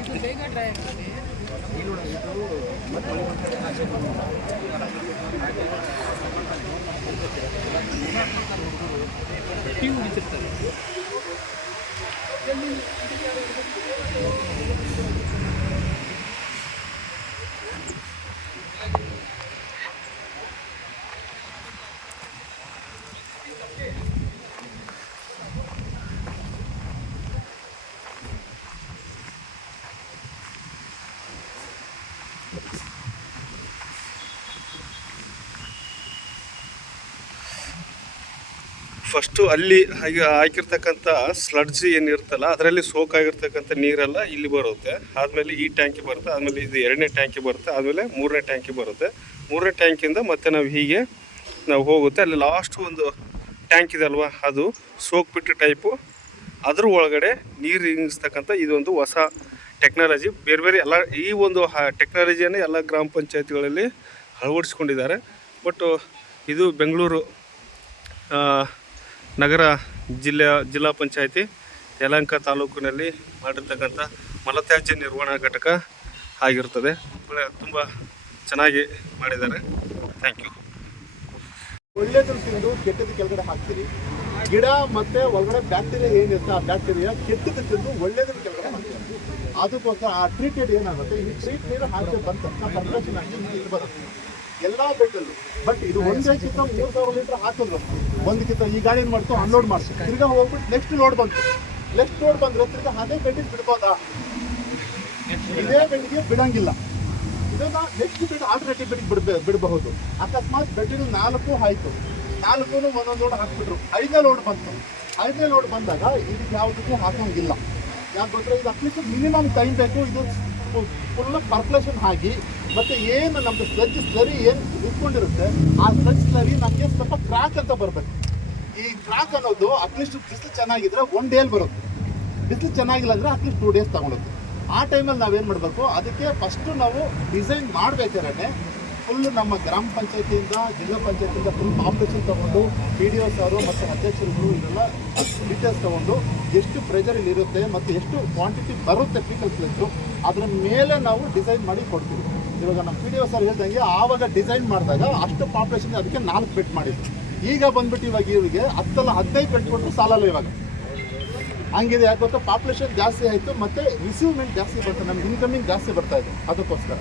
ಇದು ಬೇಗ ಡ್ರೈ ಆಗ್ತದೆ ಟೀ ಫಸ್ಟು ಅಲ್ಲಿ ಹಾಗೆ ಹಾಕಿರ್ತಕ್ಕಂಥ ಸ್ಲಡ್ಜ್ ಏನಿರುತ್ತಲ್ಲ, ಅದರಲ್ಲಿ ಸೋಕ್ ಆಗಿರ್ತಕ್ಕಂಥ ನೀರೆಲ್ಲ ಇಲ್ಲಿ ಬರುತ್ತೆ. ಆದಮೇಲೆ ಈ ಟ್ಯಾಂಕಿ ಬರುತ್ತೆ, ಆದಮೇಲೆ ಇದು ಎರಡನೇ ಟ್ಯಾಂಕಿ ಬರುತ್ತೆ, ಆದಮೇಲೆ ಮೂರನೇ ಟ್ಯಾಂಕಿ ಬರುತ್ತೆ. ಮೂರನೇ ಟ್ಯಾಂಕಿಂದ ಮತ್ತೆ ನಾವು ಹೀಗೆ ನಾವು ಹೋಗುತ್ತೆ. ಅಲ್ಲಿ ಲಾಸ್ಟ್ ಒಂದು ಟ್ಯಾಂಕ್ ಇದೆ ಅಲ್ವಾ, ಅದು ಸೋಕ್ ಬಿಟ್ಟು ಟೈಪು ಅದ್ರ ಒಳಗಡೆ ನೀರು ಇಂಗಿಸ್ತಕ್ಕಂಥ ಇದೊಂದು ಹೊಸ ಟೆಕ್ನಾಲಜಿ ಬೇರೆ ಬೇರೆ ಎಲ್ಲ, ಈ ಒಂದು ಟೆಕ್ನಾಲಜಿಯನ್ನು ಎಲ್ಲ ಗ್ರಾಮ ಪಂಚಾಯತ್ಗಳಲ್ಲಿ ಅಳವಡಿಸ್ಕೊಂಡಿದ್ದಾರೆ. ಬಟ್ ಇದು ಬೆಂಗಳೂರು ನಗರ ಜಿಲ್ಲೆಯ ಜಿಲ್ಲಾ ಪಂಚಾಯತಿ ಯಲಹಂಕ ತಾಲೂಕಿನಲ್ಲಿ ಮಾಡಿರ್ತಕ್ಕಂಥ ಮಲತ್ಯಾಜ್ಯ ನಿರ್ವಹಣಾ ಘಟಕ ಆಗಿರುತ್ತದೆ. ತುಂಬ ಚೆನ್ನಾಗಿ ಮಾಡಿದ್ದಾರೆ. ಥ್ಯಾಂಕ್ ಯು ಒಳ್ಳೆಯದು ತಿಂದು ಕೆಟ್ಟದ್ದು ಕೆಳಗಡೆ ಹಾಕ್ತೀರಿ. ಗಿಡ ಮತ್ತೆ ಒಳಗಡೆ ಬ್ಯಾಕ್ಟೀರಿಯಾ ಏನಿರುತ್ತೆ ಆ ಬ್ಯಾಕ್ಟೀರಿಯಾ ಕೆಟ್ಟದ್ದು ತಿಂದು ಒಳ್ಳೆಯದನ್ನು ಕೆಳಗಡೆ ಹಾಕ್ತೀರಿ. ಅದಕ್ಕೋಸ್ಕರ ಆ ಟ್ರೀಟೆಡ್ ಏನಾಗುತ್ತೆ? ಈ ಟ್ರೀಟ್ ನೀರು ಹಾಕಿ ಬಂದ ತಕ್ಷಣ ಎಲ್ಲಾ ಬೆಡ್ಡಲ್ಲೂ ಬಟ್ ಇದು ಒಂದೇ ಕಿತ್ತ ಮೂರು ಸಾವಿರ ಲೀಟರ್ ಹಾಕಿದ್ರು. ಒಂದು ಕಿತ್ತ ಈ ಗಾಡಿ ಏನು ಮಾಡ್ತು ಅನ್ಲೋಡ್ ಮಾಡಿಸಿ. ತಿರ್ಗಾ ಹೋಗ್ಬಿಟ್ಟು ನೆಕ್ಸ್ಟ್ ಲೋಡ್ ಬಂತು. ನೆಕ್ಸ್ಟ್ ಲೋಡ್ ಬಂದ್ರೆ ತಿರ್ಗಾ ಅದೇ ಬೆಡ್ಡಿಗೆ ಬಿಡ್ಬೋದಾ? ಇದೇ ಬೆಡ್ಗೆ ಬಿಡಂಗಿಲ್ಲ. ಇದನ್ನ ನೆಕ್ಸ್ಟ್ ಬೆಡ್ ಆಲ್ಟರ್ನೇಟಿವ್ ಬೆಡ್ ಬಿಡ್ಬೇ ಬಿಡಬಹುದು. ಅಕಸ್ಮಾತ್ ಬೆಟ್ಟಿನ ನಾಲ್ಕು ಆಯ್ತು. ನಾಲ್ಕು ಒಂದೊಂದು ಲೋಡ್ ಹಾಕ್ಬಿಟ್ರು. ಐದನೇ ಲೋಡ್ ಬಂತು. ಐದನೇ ಲೋಡ್ ಬಂದಾಗ ಇದಕ್ಕೆ ಯಾವುದಕ್ಕೂ ಹಾಕೋಂಗಿಲ್ಲ. ಯಾಕೆ ಗೊತ್ತಾ ಇದು ಅಟ್ಲೀಸ್ಟ್ ಮಿನಿಮಮ್ ಟೈಮ್ ಬೇಕು. ಇದು ಫುಲ್ ಪರ್ಕುಲೇಷನ್ ಆಗಿ ಮತ್ತೆ ಏನು ನಮ್ದು ಸ್ಲಜ್ ಸ್ಲರಿ ಏನು ಇಟ್ಕೊಂಡಿರುತ್ತೆ ಆ ಸ್ಲಜ್ ಸ್ಲರಿ ನಮಗೆ ಸ್ವಲ್ಪ ಕ್ರಾಕ್ ಅಂತ ಬರಬೇಕು. ಈ ಕ್ರಾಕ್ ಅನ್ನೋದು ಅಟ್ಲೀಸ್ಟ್ ಬಿಸಿಲು ಚೆನ್ನಾಗಿದ್ರೆ ಒನ್ ಡೇಲ್ ಬರುತ್ತೆ. ಬಿಸಿಲು ಚೆನ್ನಾಗಿಲ್ಲ ಅಂದ್ರೆ ಅಟ್ಲೀಸ್ಟ್ ಟೂ ಡೇಸ್ ತಗೊಳುತ್ತೆ. ಆ ಟೈಮಲ್ಲಿ ನಾವೇನು ಮಾಡಬೇಕು, ಅದಕ್ಕೆ ಫಸ್ಟು ನಾವು ಡಿಸೈನ್ ಮಾಡಬೇಕಾದ್ರೆ ಫುಲ್ ನಮ್ಮ ಗ್ರಾಮ ಪಂಚಾಯತಿಯಿಂದ, ಜಿಲ್ಲಾ ಪಂಚಾಯತಿಯಿಂದ ಫುಲ್ ಕಾಂಪಿಟೇಷನ್ ತಗೊಂಡು ಪಿ ಡಿ ಒಸ್ ಅವರು ಮತ್ತು ಅಧ್ಯಕ್ಷರುಗಳು ಇದೆಲ್ಲ ಡೀಟೇಲ್ಸ್ ತಗೊಂಡು ಎಷ್ಟು ಪ್ರೆಷರಲ್ಲಿ ಇರುತ್ತೆ ಮತ್ತು ಎಷ್ಟು ಕ್ವಾಂಟಿಟಿ ಬರುತ್ತೆ ಪೀಕಲ್ ಪ್ಲೇಸು ಅದ್ರ ಮೇಲೆ ನಾವು ಡಿಸೈನ್ ಮಾಡಿ ಕೊಡ್ತೀವಿ. ಇವಾಗ ನಮ್ಮ ಪಿ ಡಿ ಒ ಸರ್ ಹೇಳ್ದಂಗೆ ಆವಾಗ ಡಿಸೈನ್ ಮಾಡಿದಾಗ ಅಷ್ಟು ಪಾಪ್ಯುಲೇಷನ್ ಅದಕ್ಕೆ ನಾಲ್ಕು ಬೆಟ್ ಮಾಡಿದ್ರು. ಈಗ ಬಂದ್ಬಿಟ್ಟು ಇವಾಗ ಇವರಿಗೆ ಹತ್ತಲ್ಲ ಹದಿನೈದು ಬೆಟ್ ಕೊಟ್ಟರು ಸಾಲಲ್ಲ ಇವಾಗ. ಹಂಗಿದೆ, ಯಾಕೆ ಗೊತ್ತಾ? ಪಾಪ್ಯುಲೇಷನ್ ಜಾಸ್ತಿ ಆಯಿತು ಮತ್ತೆ ರಿಸೀವ್ಮೆಂಟ್ ಜಾಸ್ತಿ ಬರ್ತದೆ, ನಮ್ಗೆ ಇನ್ಕಮಿಂಗ್ ಜಾಸ್ತಿ ಬರ್ತಾ ಇದೆ ಅದಕ್ಕೋಸ್ಕರ.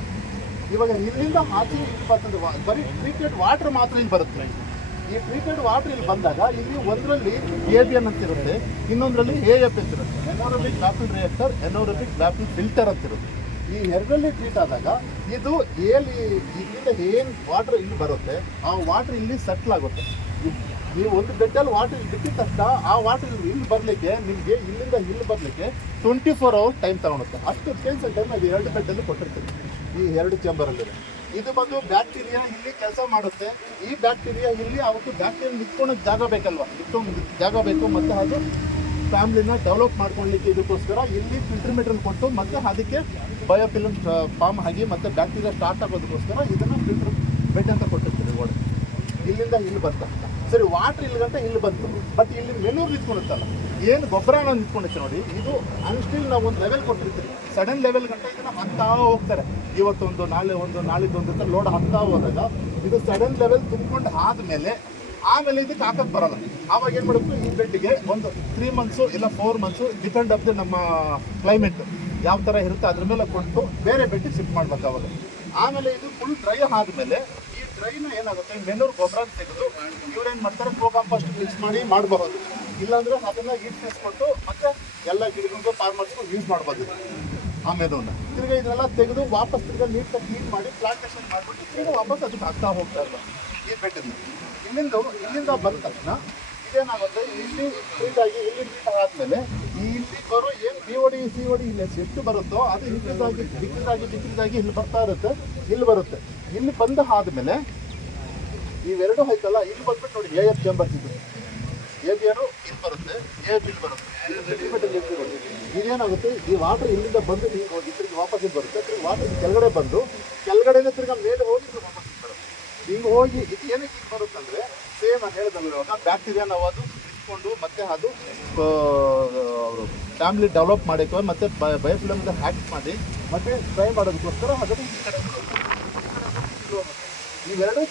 ಇವಾಗ ಇಲ್ಲಿಂದ ಆಚೆ ಬರ್ತದೆ ಬರೀ ಟ್ರೀಟೆಡ್ ವಾಟರ್ ಮಾತ್ರ ಇಲ್ಲಿ ಬರುತ್ತೆ. ಈ ಟ್ರೀಟೆಡ್ ವಾಟರ್ ಇಲ್ಲಿ ಬಂದಾಗ ಇಲ್ಲಿ ಒಂದರಲ್ಲಿ ಎ ಬಿ ಎನ್ ಅಂತಿರುತ್ತೆ ಇನ್ನೊಂದರಲ್ಲಿ ಎ ಎಫ್ ಅಂತಿರುತ್ತೆ anaerobic lapid reactor anaerobic graphene filter ಅಂತ ಇರುತ್ತೆ. ಈ ಎರಡರಲ್ಲಿ ಟ್ರೀಟ್ ಆದಾಗ ಇದು ಏಲಿ ಇಲ್ಲಿಂದ ಏನು ವಾಟರ್ ಇಲ್ಲಿ ಬರುತ್ತೆ, ಆ ವಾಟರ್ ಇಲ್ಲಿ ಸೆಟ್ಲ್ ಆಗುತ್ತೆ. ನೀವು ಒಂದು ಬೆಡ್ಡಲ್ಲಿ ವಾಟರ್ ಇಲ್ಲಿ ಬಿಟ್ಟಿದ ತಕ್ಷಣ ಆ ವಾಟರ್ ಇಲ್ಲಿ ಬರಲಿಕ್ಕೆ, ನಿಮಗೆ ಇಲ್ಲಿಂದ ಇಲ್ಲಿ ಬರಲಿಕ್ಕೆ ಟ್ವೆಂಟಿ ಫೋರ್ ಅವರ್ಸ್ ಟೈಮ್ ತಗೊಳುತ್ತೆ. ಅಷ್ಟು ಕೆಲಸ ಟೈಮ್ ಅದು ಎರಡು ಬೆಡ್ಡಲ್ಲಿ ಕೊಟ್ಟಿರ್ತೀವಿ ಈ ಎರಡು ಚೇಂಬರಲ್ಲಿದೆ ಇದು ಬಂದು ಬ್ಯಾಕ್ಟೀರಿಯಾ ಇಲ್ಲಿ ಕೆಲಸ ಮಾಡುತ್ತೆ. ಈ ಬ್ಯಾಕ್ಟೀರಿಯಾ ಇಲ್ಲಿ ಅವತ್ತು ಬ್ಯಾಕ್ಟೀರಿಯಾ ನಿಂತ್ಕೊಳಕ್ಕೆ ಜಾಗ ಬೇಕಲ್ವಾ? ನಿಂತ್ಕೊಂಡು ಜಾಗ ಬೇಕು ಮತ್ತು ಅದು ಫ್ಯಾಮ್ಲಿನ ಡೆವಲಪ್ ಮಾಡ್ಕೊಳ್ಳಿಕ್ಕೆ ಇದಕ್ಕೋಸ್ಕರ ಇಲ್ಲಿ ಫಿಲ್ಟರ್ ಮೆಟೀರಿಯಲ್ ಕೊಟ್ಟು ಮತ್ತೆ ಅದಕ್ಕೆ ಬಯೋಫಿಲಮ್ ಫಾರ್ಮ್ ಆಗಿ ಮತ್ತೆ ಬ್ಯಾಕ್ಟೀರಿಯಾ ಸ್ಟಾರ್ಟ್ ಆಗೋದಕ್ಕೋಸ್ಕರ ಇದನ್ನು ಫಿಲ್ಟರ್ ಬೆಟ್ ಅಂತ ಕೊಟ್ಟಿರ್ತೀವಿ ಒಳಗೆ ಇಲ್ಲಿಂದ ಇಲ್ಲಿ ಬಂತ. ಸರಿ ವಾಟರ್ ಇಲ್ಲಿ ಗಂಟ ಇಲ್ಲಿ ಬಂತು. ಬಟ್ ಇಲ್ಲಿ ಮೆನೂರ್ ನಿಂತ್ಕೊಂಡಿತ್ತಲ್ಲ. ಏನು ಗೊಬ್ಬರ ಅನ್ನೋ ನಿಂತ್ಕೊಂಡಿತ್ತು ನೋಡಿ. ಇದು ಅನ್ಸ್ಟಿಲ್ ನಾವು ಒಂದು ಲೆವೆಲ್ ಕೊಟ್ಟಿರ್ತೀವಿ. ಸಡನ್ ಲೆವೆಲ್ ಗಂಟ ಇದನ್ನ ಹತ್ತಾ ಹೋಗ್ತಾರೆ. ಇವತ್ತೊಂದು, ನಾಳೆ ಒಂದು ನಾಳಿದ್ದೊಂದು ಅಂತ ಲೋಡ್ ಹತ್ತಾ ಹೋದಾಗ ಇದು ಸಡನ್ ಲೆವೆಲ್ ತುಂಬಿಕೊಂಡು ಆದಮೇಲೆ ಆಮೇಲೆ ಇದಕ್ಕೆ ಹಾಕಕ್ಕೆ ಬರಲ್ಲ. ಆವಾಗ ಏನು ಮಾಡಬೇಕು? ಈ ಬೆಡ್ಗೆ ಒಂದು ತ್ರೀ ಮಂತ್ಸು ಇಲ್ಲ four months depend of the ನಮ್ಮ ಕ್ಲೈಮೇಟ್ ಯಾವ ಥರ ಇರುತ್ತೆ ಅದ್ರ ಮೇಲೆ ಕೊಟ್ಟು ಬೇರೆ ಬೆಡ್ಗೆ ಶಿಫ್ಟ್ ಮಾಡ್ಬೇಕು ಅವಾಗ ಆಮೇಲೆ ಇದು ಫುಲ್ ಡ್ರೈ ಆದಮೇಲೆ ಈ ಡ್ರೈನ ಏನಾಗುತ್ತೆ? ಮೆನೂರ್ ಗೊಬ್ಬರ ತೆಗೆದು ಇವ್ರೇನು ಮಾಡ್ತಾರೆ? ಪ್ರೋ ಕಾಂಪಾಸ್ಟ್ ಮಿಕ್ಸ್ ಮಾಡಿ ಮಾಡಬಹುದು. ಇಲ್ಲಾಂದ್ರೆ ಅದನ್ನ ಹೀಟ್ ಕೊಟ್ಟು ಮತ್ತೆ ಎಲ್ಲ ಗಿಡಗಳಿಗೂ ಫಾರ್ಮರ್ಸ್ಗೂ ಯೂಸ್ ಮಾಡ್ಬೋದು. ಇದು. ಆ ಮೆನೂನ ತಿರ್ಗಿ ಇದನ್ನೆಲ್ಲ ತೆಗೆದು ವಾಪಸ್ ತಿರ್ಗಿ ನೀಟಾಗಿ ಕ್ಲೀನ್ ಮಾಡಿ ಪ್ಲಾಂಟೇಶನ್ ಮಾಡಿಬಿಟ್ಟು ತಿರ್ಗಿ ವಾಪಸ್ ಅದಕ್ಕೆ ಹಾಕ್ತಾ ಹೋಗ್ತಾ ಇರ್ಬೋದು ಈ ಬೆಟ್ಟಿಂದ ಇಲ್ಲಿಂದ ಇಲ್ಲಿಂದ ಬಂದ ತಕ್ಷಣ ಇದೇನಾಗುತ್ತೆ? ಇಲ್ಲಿ ಟ್ರೀಟ್ ಆಗಿ ಇಲ್ಲಿ ಟ್ರೀಟ್ ಆದಮೇಲೆ ಇಲ್ಲಿ ಬರೋ ಏನು ಬಿ ಒಡಿ ಸಿ ಒಡಿ ಇಲ್ಲಿ ಎಷ್ಟು ಬರುತ್ತೋ ಅದು ಹಿಂದಿದಾಗಿ ಡಿಕ್ರೀಸ್ ಆಗಿ ಇಲ್ಲಿ ಬರ್ತಾ ಇರುತ್ತೆ, ಇಲ್ಲಿ ಬರುತ್ತೆ. ಇಲ್ಲಿ ಬಂದ ಆದಮೇಲೆ ಇವೆರಡು ಆಯ್ತಲ್ಲ ಇಲ್ಲಿ ಬಂದ್ಬಿಟ್ಟು ನೋಡಿ ಎ ಎಫ್ ಚೇಂಬರ್ಸ್ ಇದು ಎ ಬಿ ಏನು ಇಲ್ಲಿ ಬರುತ್ತೆ ಎ ಬಿ ಇಲ್ಲಿ ಬರುತ್ತೆ. ಇದೇನಾಗುತ್ತೆ? ಈ ವಾಟರ್ ಇಲ್ಲಿಂದ ಬಂದು ಹಿಂಗೆ ತಿರುಗಿ ವಾಪಸ್ ಇಲ್ಲಿ ಬರುತ್ತೆ. ತಿರುಗಿ ವಾಟರ್ ಕೆಳಗಡೆ ಬಂದು, ಕೆಳಗಡೆನೇ ತಿರ್ಗಿ ಮೇಲೆ ಹೋಗಿ ವಾಪಸ್ ಹಿಂಗೆ ಹೋಗಿ ಇದು ಏನಕ್ಕೆ ಹಿಂಗೆ ಬರುತ್ತಂದ್ರೆ ಸೇಮ್ ಅಂತ ಹೇಳ್ದಲ್ಲ ಇವಾಗ ಬ್ಯಾಕ್ಟೀರಿಯಾ ನಾವು ಅದು ಹಿಡ್ಕೊಂಡು ಮತ್ತೆ ಅದು ಅವರು ಫ್ಯಾಮಿಲಿ ಡೆವಲಪ್ ಮಾಡಿಕ್ಕೆ ಮತ್ತೆ ಬಯೋಫಿಲಮ್ ಹ್ಯಾಕ್ ಮಾಡಿ, ಮತ್ತೆ ಟ್ರೈ ಮಾಡೋದಕ್ಕೋಸ್ಕರ ಅದನ್ನು ಈ ಕಡೆ ಇವೆರಡೂ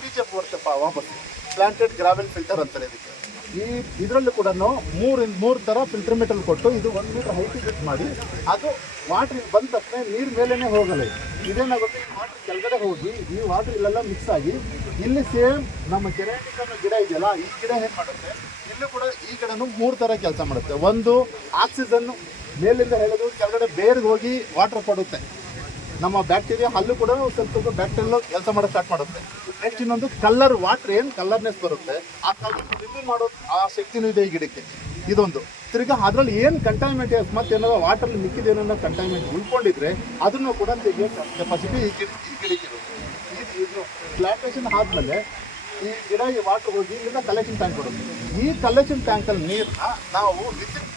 ಪಿ ಜಿ ಎಫ್ ಬರುತ್ತಪ್ಪ ವಾಪಸ್ ಪ್ಲಾಂಟೆಡ್ ಗ್ರಾವೆಲ್ ಫಿಲ್ಟರ್ ಅಂತಾರೆ ಇದಕ್ಕೆ. ಈ ಇದರಲ್ಲೂ ಕೂಡ ಮೂರು ಮೂರು ಥರ ಫಿಲ್ಟರ್ ಮೀಟರ್ ಕೊಟ್ಟು ಇದು ಒಂದು ಮೀಟರ್ ಹೈಟ್ ಫಿಟ್ ಮಾಡಿ, ಅದು ವಾಟರ್ ಬಂದ ತಕ್ಷಣ ನೀರು ಮೇಲೇ ಹೋಗಲ್ಲ ಇದು. ಇದೇನಾಗುತ್ತೆ? ವಾಟರ್ ಕೆಳಗಡೆ ಹೋಗಿ, ಈ ವಾಟರ್ ಇಲ್ಲೆಲ್ಲ ಮಿಕ್ಸ್ ಆಗಿ, ಇಲ್ಲಿ ಸೇಮ್ ನಮ್ಮ ಅನ್ನೋ ಗಿಡ ಇದೆಯಲ್ಲ, ಈ ಗಿಡ ಏನು ಮಾಡುತ್ತೆ? ಇಲ್ಲೂ ಕೂಡ ಈ ಗಿಡನೂ ಮೂರು ಥರ ಕೆಲಸ ಮಾಡುತ್ತೆ. ಒಂದು ಆಕ್ಸಿಜನ್ನು ಮೇಲಿಂದ ಹೇಳೋದು ಕೆಳಗಡೆ ಬೇರೆಗೆ ಹೋಗಿ ವಾಟರ್ ಕೊಡುತ್ತೆ. ನಮ್ಮ ಬ್ಯಾಕ್ಟೀರಿಯಾ ಹಲ್ಲು ಕೂಡ ಸ್ವಲ್ಪ ಬ್ಯಾಕ್ಟೀರಿಯಲ್ ಕೆಲಸ ಮಾಡೋಕೆ ಸ್ಟಾರ್ಟ್ ಮಾಡುತ್ತೆ. ನೆಕ್ಸ್ಟ್ ಇನ್ನೊಂದು ಕಲರ್ ವಾಟರ್ ಏನು ಕಲರ್ನೆಸ್ ಬರುತ್ತೆ, ಆ ಕಲರ್ ರಿಮೂವ್ ಮಾಡೋ ಆ ಶಕ್ತಿನೂ ಇದೆ ಈ ಗಿಡಕ್ಕೆ. ಇದೊಂದು. ತಿರ್ಗಾ ಅದರಲ್ಲಿ ಏನು ಕಂಟೈನ್ಮೆಂಟ್ ಮತ್ತೆ ಏನಾದ್ರು ವಾಟರ್ ಮಿಕ್ಕಿದ ಏನಾದ್ರು ಕಂಟೈನ್ಮೆಂಟ್ ಉಳ್ಕೊಂಡಿದ್ರೆ ಅದನ್ನು ಕೂಡ ತೆಗೆಯೋ ಕೆಪಾಸಿಟಿ ಈ ಗಿಡ ಈ ಗಿಡಕ್ಕೆ ಇದು ಪ್ಲಾಂಟೇಶನ್ ಆದಮೇಲೆ ಈ ಗಿಡ, ಈ ವಾಟರ್ ಹೋಗಿ ಇಲ್ಲಿಂದ ಕಲೆಕ್ಷನ್ ಟ್ಯಾಂಕ್ ಕೊಡುತ್ತೆ. ಈ ಕಲೆಕ್ಷನ್ ಟ್ಯಾಂಕಲ್ಲಿ ನೀರನ್ನ ನಾವು ವಿತಿನ್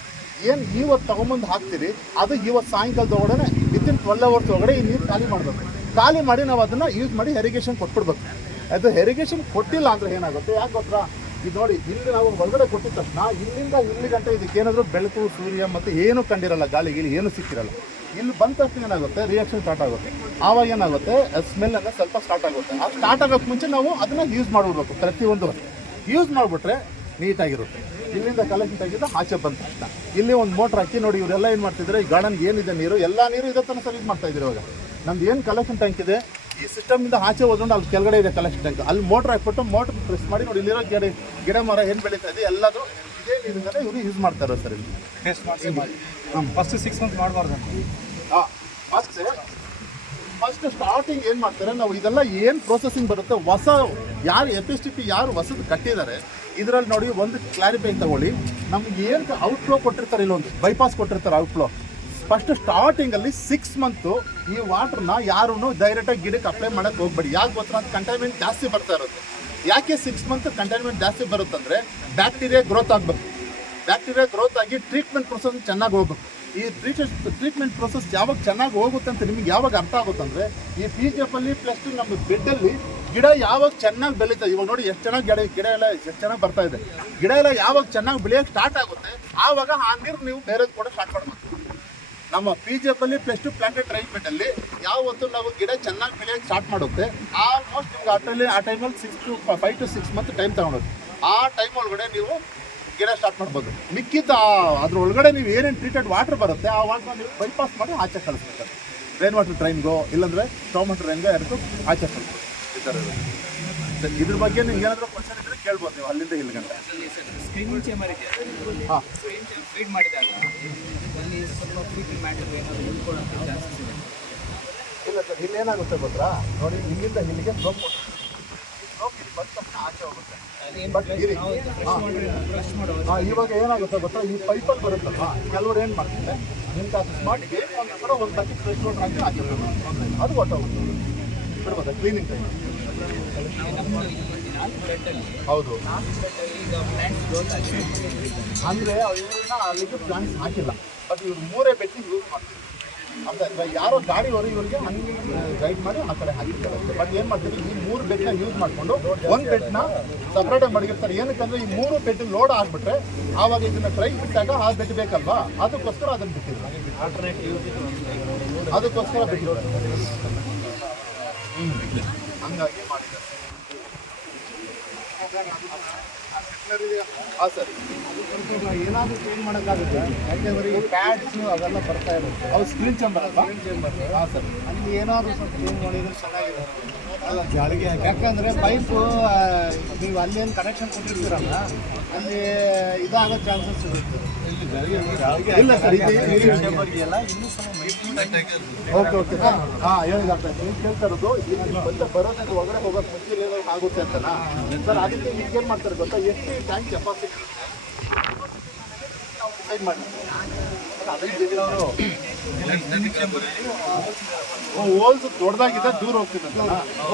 ಏನು ಇವತ್ತು ತಗೊಂಬಂದು ಹಾಕ್ತೀರಿ, ಅದು ಇವತ್ತು ಸಾಯಂಕಾಲದ ಒಳಗಡೆ ವಿತಿನ್ ಟ್ವೆಲ್ ಅವರ್ಸ್ ಒಳಗಡೆ ಈ ನೀರು ಖಾಲಿ ಮಾಡಬೇಕು. ಖಾಲಿ ಮಾಡಿ ನಾವು ಅದನ್ನು ಯೂಸ್ ಮಾಡಿ ಹೆರಿಗೇಷನ್ ಕೊಟ್ಬಿಡ್ಬೇಕು. ಅದು ಹೆರಿಗೇಷನ್ ಕೊಟ್ಟಿಲ್ಲ ಅಂದರೆ ಏನಾಗುತ್ತೆ? ಯಾಕೆ ಗೊತ್ತಾ? ಇದು ನೋಡಿ, ಇಲ್ಲಿ ನಾವು ಹೊರಗಡೆ ಕೊಟ್ಟಿದ ತಕ್ಷಣ ಇಲ್ಲಿಂದ ಇಲ್ಲಿ ಗಂಟೆ ಇದಕ್ಕೆ ಏನಾದರೂ ಬೆಳಕು, ಸೂರ್ಯ ಮತ್ತು ಏನು ಕಂಡಿರಲ್ಲ ಗಾಳಿ ಇಲ್ಲಿ ಏನು ಸಿಕ್ಕಿರಲ್ಲ. ಇಲ್ಲಿ ಬಂದ ತಕ್ಷಣ ಏನಾಗುತ್ತೆ? ರಿಯಾಕ್ಷನ್ ಸ್ಟಾರ್ಟ್ ಆಗುತ್ತೆ. ಆವಾಗ ಏನಾಗುತ್ತೆ? ಸ್ಮೆಲ್ ಅನ್ನೋ ಸ್ವಲ್ಪ ಸ್ಟಾರ್ಟ್ ಆಗುತ್ತೆ. ಆ ಸ್ಟಾರ್ಟ್ ಆಗೋಕ್ಕೆ ಮುಂಚೆ ನಾವು ಅದನ್ನು ಯೂಸ್ ಮಾಡಿಬಿಡ್ಬೇಕು ಪ್ರತಿಯೊಂದು. ಯೂಸ್ ಮಾಡಿಬಿಟ್ರೆ ನೀಟಾಗಿರುತ್ತೆ. ಇಲ್ಲಿಂದ ಕಲೆಕ್ಷನ್ ತೆಗೆದು ಆಚೆ ಬಂದ ತಕ್ಷಣ. ಇಲ್ಲಿ ಒಂದು ಮೋಟ್ರ್ ಹಾಕಿ ನೋಡಿ ಇವರೆಲ್ಲ ಏನು ಮಾಡ್ತಿದ್ರೆ ಈ ಗಾರ್ಡನ್ಗೆ ಏನಿದೆ ನೀರು? ಎಲ್ಲ ನೀರು ಇದೇ ಥರ ಸರ್ವಿಸ್ ಮಾಡ್ತಾ ಇದ್ದೀರಿ ಇವಾಗ? ನಮ್ದು ಏನು ಕಲೆಕ್ಷನ್ ಟ್ಯಾಂಕ್ ಇದೆ? ಈ ಸಿಸ್ಟಮಿಂದ ಆಚೆ ಹೋದ್ಕೊಂಡು ಅಲ್ಲಿ ಕೆಳಗಡೆ ಇದೆ ಕಲೆಕ್ಷನ್ ಟ್ಯಾಂಕ್ ಅಲ್ಲಿ ಮೋಟ್ರ್ ಹಾಕ್ಬಿಟ್ಟು ಮೋಟ್ರ್ ಪ್ರೆಸ್ ಮಾಡಿ ನೋಡಿ ಇಲ್ಲಿರೋ ಗಿಡ ಗಿಡ ಮರ ಏನು ಬೆಳೀತಾ ಇದೆ ಎಲ್ಲದು ಇದೇ ನೀರಿಂದಲೇ ಇವರು ಯೂಸ್ ಮಾಡ್ತಾರೆ ಸರ್ ಇಲ್ಲಿ. ಟೆಸ್ಟ್ ಮಾಡಿಸಿ ಫಸ್ಟ್ ಸಿಕ್ಸ್ ಮಂತ್ ಮಾಡಬಾರ್ದು ಫಸ್ಟ್ ಸ್ಟಾರ್ಟಿಂಗ್ ಏನು ಮಾಡ್ತಾರೆ, ನಾವು ಇದೆಲ್ಲ ಏನು ಪ್ರೊಸೆಸಿಂಗ್ ಬರುತ್ತೆ, ಹೊಸ ಯಾರು ಎಫ್ ಎಸ್ ಟಿ ಪಿ ಯಾರು ಹೊಸದು ಕಟ್ಟಿದ್ದಾರೆ, ಇದರಲ್ಲಿ ನೋಡಿ ಒಂದು ಕ್ಲಾರಿಫೈ ತಗೊಳ್ಳಿ. ನಮ್ಗೆ ಏನು ಔಟ್ಫ್ಲೋ ಕೊಟ್ಟಿರ್ತಾರೆ ಇಲ್ಲೊಂದು ಬೈಪಾಸ್ ಕೊಟ್ಟಿರ್ತಾರೆ ಔಟ್ಫ್ಲೋ ಫಸ್ಟ್ ಸ್ಟಾರ್ಟಿಂಗಲ್ಲಿ ಸಿಕ್ಸ್ ಮಂತು ಈ ವಾಟರ್ನ ಯಾರೂ ಡೈರೆಕ್ಟಾಗಿ ಗಿಡಕ್ಕೆ ಅಪ್ಲೈ ಮಾಡೋಕ್ಕೆ ಹೋಗ್ಬೇಡಿ. ಯಾಕೆ ಗೊತ್ತಾ? ಕಂಟೈನ್ಮೆಂಟ್ ಜಾಸ್ತಿ ಬರ್ತಾ ಇರುತ್ತೆ. ಯಾಕೆ ಸಿಕ್ಸ್ ಮಂತ್ ಕಂಟೈನ್ಮೆಂಟ್ ಜಾಸ್ತಿ ಬರುತ್ತಂದರೆ ಬ್ಯಾಕ್ಟೀರಿಯಾ ಗ್ರೋತ್ ಆಗಬೇಕು. ಬ್ಯಾಕ್ಟೀರಿಯಾ ಗ್ರೋತ್ ಆಗಿ ಟ್ರೀಟ್ಮೆಂಟ್ ಪ್ರೊಸೆಸ್ ಚೆನ್ನಾಗಿ ಹೋಗ್ಬೇಕು. ಈ ಟ್ರೀಟ್ಮೆಂಟ್ ಟ್ರೀಟ್ಮೆಂಟ್ ಪ್ರೊಸೆಸ್ ಯಾವಾಗ ಚೆನ್ನಾಗಿ ಹೋಗುತ್ತೆ ಅಂತ ನಿಮಗೆ ಯಾವಾಗ ಅರ್ಥ ಆಗುತ್ತೆ ಅಂದ್ರೆ ಈ ಪಿ ಜಿ ಎಫ್ ಅಲ್ಲಿ ಪ್ಲಸ್ ನಮ್ಮ ಬೆಡ್ಡಲ್ಲಿ ಗಿಡ ಯಾವಾಗ ಚೆನ್ನಾಗಿ ಬೆಳೀತದೆ. ಇವಾಗ ನೋಡಿ ಎಷ್ಟು ಚೆನ್ನಾಗಿ ಗಿಡ ಗಿಡ ಎಲ್ಲ ಎಷ್ಟು ಚೆನ್ನಾಗಿ ಬರ್ತಾ ಇದೆ. ಗಿಡ ಎಲ್ಲ ಯಾವಾಗ ಚೆನ್ನಾಗಿ ಬೆಳೆಯೋಕ್ಕೆ ಸ್ಟಾರ್ಟ್ ಆಗುತ್ತೆ, ಆವಾಗ ಆ ನೀರು ನೀವು ಬೇರೆದು ಕೂಡ ಸ್ಟಾರ್ಟ್ ಮಾಡಬೇಕು ನಮ್ಮ ಪಿ ಜಿ ಎಫ್ ಅಲ್ಲಿ ಪ್ಲಸ್ ಟು ಪ್ಲಾಂಟೆಡ್ ಟ್ರೈಟ್ಮೆಂಟ್ ಅಲ್ಲಿ ಯಾವತ್ತು ನಾವು ಗಿಡ ಚೆನ್ನಾಗಿ ಬೆಳೆಯೋಕ್ಕೆ ಸ್ಟಾರ್ಟ್ ಮಾಡುತ್ತೆ. ಆಲ್ಮೋಸ್ಟ್ ನಿಮ್ಗೆ ಆ ಟೈಮಲ್ಲಿ ಆ ಟೈಮಲ್ಲಿ six to five to six month time ತಗೊಂಡೋಗಿ ಆ ಟೈಮ್ ಒಳಗಡೆ ನೀವು ಗಿಡ ಸ್ಟಾರ್ಟ್ ಮಾಡ್ಬೋದು. ಮಿಕ್ಕಿದ್ದ ಅದ್ರ ಒಳಗಡೆ ನೀವು ಏನೇನು ಟ್ರೀಟೆಡ್ ವಾಟರ್ ಬರುತ್ತೆ ಆ ವಾಟರ್ ನೀವು ಬೈಪಾಸ್ ಮಾಡಿ ಆಚೆ ಕಳಿಸ್ಬೇಕು. ರೈನ್ ವಾಟರ್ ಟ್ರೈನ್ಗೋ ಇಲ್ಲಾಂದ್ರೆ ಟೊಮೆಟೊ ಟ್ರೈನ್ಗೋ ಎರಡು ಆಚೆ ಕಳಿಸ್ಬೇಕು. ಈ ಥರ. ಇದ್ರ ಬಗ್ಗೆ ನಿಮ್ಗೆ ಏನಾದರೂ ಕ್ವಶನ್ ಇದ್ರೆ ಕೇಳ್ಬೋದು ನೀವು ಅಲ್ಲಿಂದ ಇಲ್ಲಿ ಗಂಟೆ. ಸ್ಕ್ರೀನಿಂಗ್ ಚೇಂಬರ್ ಇದೆ. ಹಾಂ. ಫೀಡ್ ಮಾಡಿದಾಗ ಇಲ್ಲ ಸರ್ ಇಲ್ಲಿ ಏನಾಗುತ್ತೆ ಗೊತ್ತಾ? ನೋಡಿ ಇಲ್ಲಿಂದ ಇಲ್ಲಿಗೆ ಸ್ವಲ್ಪ ಇವಾಗ ಏನಾಗುತ್ತೆ ಗೊತ್ತಾ? ಈ ಪೈಪಲ್ಲಿ ಬರುತ್ತಲ್ಲ ಕೆಲವರು ಏನು ಮಾಡ್ತಾರೆ? ನಿಮ್ಗೆ ಅದು ಸ್ಮಾರ್ಟ್ ಗೇಟ್ ಕೂಡ ಒಂದು ತಟ್ಟಿ ಫ್ರೆಶ್ ವಾಟರ್ ಹಾಕಿ ಹಾಕಿ ಅದು ಹೊಟ್ಟೋಗುತ್ತೆ ಬಿಡ್ಬೋದಾ? ಕ್ಲೀನಿಂಗ್ ಟೈಮ್ ಹೌದು. ಅಂದರೆ ಇವ್ರನ್ನ ಅಲ್ಲಿಗೆ ಪ್ಲಾನ್ಸ್ ಹಾಕಿಲ್ಲ. ಬಟ್ ಇವ್ರು ಮೂರೇ ಬೆಟ್ಟಿ ಯೂಸ್ ಮಾಡ್ತಾರೆ ಯಾರೋ ಗಾಡಿ ಇವರಿಗೆ ಹಂಗೆ ಗೈಡ್ ಮಾಡಿ ಆ ಕಡೆ ಹಾಕಿರ್ತಾರೆ ಬಟ್ ಏನು ಮಾಡ್ತಾರೆ ಈ ಮೂರು ಬೆಡ್ನ ಯೂಸ್ ಮಾಡಿಕೊಂಡು ಒಂದು ಬೆಡ್ನ ಸಪ್ರೇಟಾಗಿ ಮಡಗಿರ್ತಾರೆ. ಏನಕ್ಕಂದ್ರೆ, ಈ ಮೂರು ಬೆಡ್ ಲೋಡ್ ಆಗಿಬಿಟ್ರೆ ಆವಾಗ ಇದನ್ನ ಟ್ರೈ ಬಿಟ್ಟಾಗ ಆ ಬೆಡ್ ಬೇಕಲ್ವಾ? ಅದಕ್ಕೋಸ್ಕರ ಅದನ್ನು ಬಿಟ್ಟಿದ್ರು ಅದಕ್ಕೋಸ್ಕರ ಬಿಟ್ಟಿರೋದು ಹಂಗಾಗಿ ಹಾಂ ಸರ್. ಏನಾದರೂ ಚೇಂಜ್ ಮಾಡೋಕ್ಕಾಗುತ್ತೆ ಯಾಕೆಂದ್ರೆ ಈಗ ಪ್ಯಾಡ್ಸು ಅವೆಲ್ಲ ಬರ್ತಾ ಇರುತ್ತೆ ಅವು ಸ್ಕ್ರೀನ್ ಚೇಂಬರ್ ಸ್ಕ್ರೀನ್ ಚೇಂಬರ್ ಹಾಂ ಸರ್. ಅಲ್ಲಿ ಏನಾದರೂ ಸ್ವಲ್ಪ ಚೇಂಜ್ ಮಾಡಿದ್ರೆ ಚೆನ್ನಾಗಿದೆ ಅಲ್ಲ ಜಾಳಿಗೆ ಯಾಕಂದರೆ ಪೈಪು ನೀವು ಅಲ್ಲಿ ಏನು ಕನೆಕ್ಷನ್ ಕೊಟ್ಟಿರ್ತೀರಲ್ಲ ಅಲ್ಲಿ ಇದಾಗೋ ಚಾನ್ಸಸ್ ಇರುತ್ತೆ. ಇಲ್ಲ ಸರ್ ಓಕೆ ಓಕೆ ಹಾ ಹಾಂ ಹೇಳಿದ ನೀವು ಕೇಳ್ತಾ ಇರೋದು ಇಲ್ಲಿ ಬಂದ ಬರೋದ್ರಿಂದ ಒಳಗಡೆ ಹೋಗೋಕೆ ಮುಂಚೆ ಆಗುತ್ತೆ ಅಂತನಾ? ಸರ್ ಅದಕ್ಕೆ ಈಗ ಏನು ಮಾಡ್ತಾರೆ ಗೊತ್ತಾ? ಎಷ್ಟು ಟ್ಯಾಂಕ್ ಕೆಪಾಸಿಟಿ ಡಿಸೈಡ್ ಮಾಡಿ. ಹೋಲ್ಸ್ ದೊಡ್ಡದಾಗಿದೆ ದೂರ ಹೋಗ್ತಿದೆ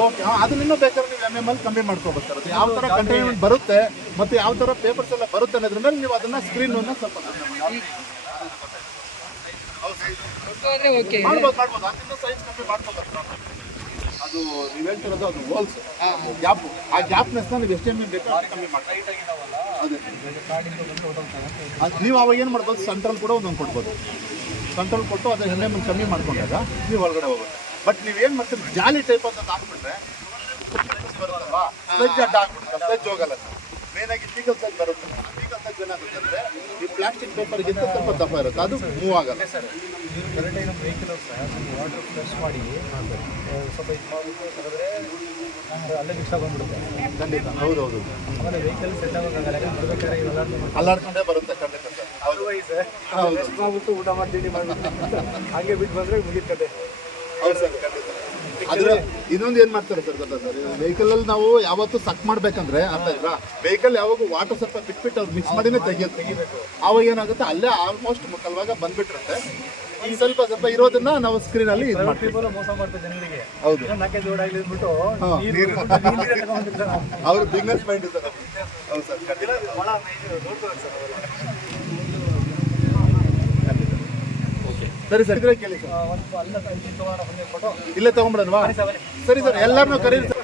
ಓಕೆ ಅದನ್ನ ಇನ್ನೂ ಬೇಕಾದ್ರೆ ನೀವು ಎಂ ಕಮ್ಮಿ ಮಾಡ್ಕೋಬೇಕು ಸರ್ ಅದು ಯಾವ ಥರ ಕಂಟೈನ್ಮೆಂಟ್ ಬರುತ್ತೆ ಮತ್ತು ಯಾವ ಥರ ಪೇಪರ್ಸ್ ಎಲ್ಲ ಬರುತ್ತೆ ಅನ್ನೋದ್ರ ಮೇಲೆ ನೀವು ಅದನ್ನ ಸ್ಕ್ರೀನ್ ಸ್ವಲ್ಪ ಮಾಡಿ. ಮಾಡ್ಬೋದು ಮಾಡ್ಬೋದು. ಅದರಿಂದ ಸೈಜ್ ಕಮ್ಮಿ ಮಾಡ್ಕೋಬೇಕು ನಾವು. ಅದು ನೀವು ಹೇಳ್ತಿರೋದು ಅದು ಹೋಲ್ಸ್ ಗ್ಯಾಪ್ ಆ ಗ್ಯಾಪ್ನೆಸ್ನ ನೀವು ಎಷ್ಟು ಎಂ ಎಂ ಬೇಕೋ ಕಮ್ಮಿ ಅದೇ. ಅದು ನೀವು ಅವಾಗ ಏನು ಮಾಡ್ಬೋದು ಸೆಂಟ್ರಲ್ ಕೂಡ ಒಂದೊಂದು ಕೊಡ್ಬೋದು. ಸೆಂಟ್ರಲ್ ಕೊಟ್ಟು ಅದನ್ನ ಎಂ ಎಂ ಕಮ್ಮಿ ಮಾಡ್ಕೊಂಡಾಗ ನೀವು ಒಳಗಡೆ ಹೋಗುತ್ತೆ. ಬಟ್ ನೀವೇನು ಮಾಡ್ತೀರಿ? ಜಾಲಿ ಟೈಪ್ ಅಂತ ಹಾಕ್ಬಿಟ್ರೆ ಬರುತ್ತಲ್ವಾ ಫ್ಲೆಜ್ ಅಡ್ಡ ಹಾಕ್ಬಿಡುತ್ತೆ ಫ್ಲೆಜ್ ಹೋಗಲ್ಲ ಮೇನ್ ಆಗಿ ಸೀಗಲ್ ಸೈಜ್ ಬರುತ್ತೆ. ಸೀಗಲ್ ಸೈಜ್ ಏನಾಗುತ್ತೆ ಅಂದ್ರೆ ಈ ಪ್ಲಾಸ್ಟಿಕ್ ಪೇಪರ್ಗಿಂತ ಸ್ವಲ್ಪ ದಪ್ಪ ಇರುತ್ತೆ. ಅದು ಮೂವ್ ಆಗಲ್ಲ. ಸರ್ ಕರೆಕ್ಟಾಗಿ ನಮ್ಮ ವೆಹಿಕಲ್ ಸರ್ ವಾಟರ್ ಫ್ಲಶ್ ಮಾಡಿ ಸ್ವಲ್ಪ ಇದು ಮಾಡಿಬಿಟ್ಟು ತೆಗೆದ್ರೆ ಅಲ್ಲೇ ಮಿಕ್ಸ್ ಬಂದ್ಬಿಡುತ್ತೆ ಖಂಡಿತ. ಹೌದು ಹೌದು ಆಮೇಲೆ ವೆಹಿಕಲ್ ಸೆಟ್ ಆಗೋಕ್ಕಾಗಲ್ಲ ಬರ್ಬೇಕಾದ್ರೆ ಅಲ್ಲಾಡ್ಕೊಂಡೇ ಬರುತ್ತೆ ಹೌದು. ರೆಸ್ಟ್ ಮಾಡ್ಬಿಟ್ಟು ಊಟ ಮಾಡ್ತೀನಿ ಮಾಡ್ಬಿಟ್ಟು ಹಾಗೆ ಬಿಟ್ಟು ಬಂದರೆ ಮುಗಿತದೆ. ಹೌದು ಸರ್ ಇನ್ನೊಂದು ಏನ್ ಮಾಡ್ತಾರೆ ಸರ್ ಗೊತ್ತಾ ಸರ್? ವೆಹಿಕಲ್ ಅಲ್ಲಿ ನಾವು ಯಾವತ್ತು ಸಕ್ ಮಾಡ್ಬೇಕಂದ್ರೆ ಅರ್ಥ ಇಲ್ಲ ವೆಹಿಕಲ್ ಯಾವಾಗ ವಾಟರ್ ಸ್ವಲ್ಪ ಬಿಟ್ಬಿಟ್ಟು ಅವ್ರು ಮಿಕ್ಸ್ ಮಾಡಿನೇ ತೆಗಿಯೋದು ತೆಗಿಬೇಕು. ಅವಾಗ ಏನಾಗುತ್ತೆ? ಅಲ್ಲೇ ಆಲ್ಮೋಸ್ಟ್ ಮುಕ್ಕಲ್ವಾಗ ಬಂದ್ಬಿಟ್ಟಿರುತ್ತೆ. ಈ ಸ್ವಲ್ಪ ಸ್ವಲ್ಪ ಇರೋದನ್ನ ನಾವು ಸ್ಕ್ರೀನ್ ಅಲ್ಲಿ ಇದು ಮಾಡ್ತೀವಿ. ಮೋಸ ಮಾಡ್ತಾರೆ ಜನರಿಗೆ. ಹೌದು. ನಾಲ್ಕೈದು ರೋಡ್ ಆಗಲಿ ಅಂದ್ಬಿಟ್ಟು. ಅವ್ರ ಬಿಸ್ನೆಸ್ ಮೈಂಡ್ ಸರ್ ಹೌದು ಸರ್ ಖಂಡಿತ ಭಾಳ ಇದು ನೋಡ್ತಾರೆ ಸರ್. ಸರಿ. ಇದ್ರೆ ಕೇಳಿ ಸರ್. ಇಲ್ಲೇ ತಗೊಂಬಿಡೋಣವಾ ಸರಿ ಸರ್. ಎಲ್ಲರನ್ನೂ ಕರೀರಿ ಸರ್.